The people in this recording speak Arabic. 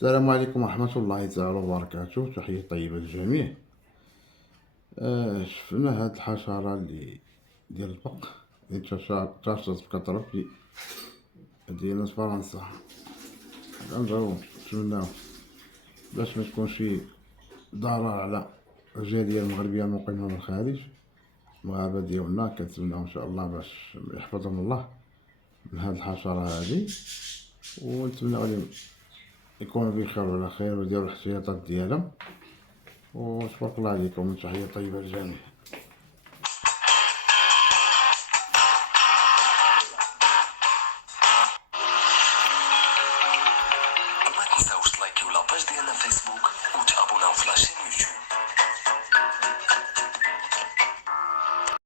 السلام عليكم ورحمة الله تعالى وبركاته. تحية طيبة للجميع. شفنا هاد الحشرة ديال البق اللي انتشرت بكثرة في مدينة فرنسا. كنبغيو نتمناو باش متكونش ضرر على الجالية المغربية المقيمة بالخارج. المغاربة ديالنا كنتمناو ان شاء الله باش يحفظهم الله من هاد الحشرة هادي، ونتمناو لهم يكونوا بخير وعلى خير ويديروا الاحتياطات ديالهم. وتبارك الله عليكم، تحية طيبة للجميع.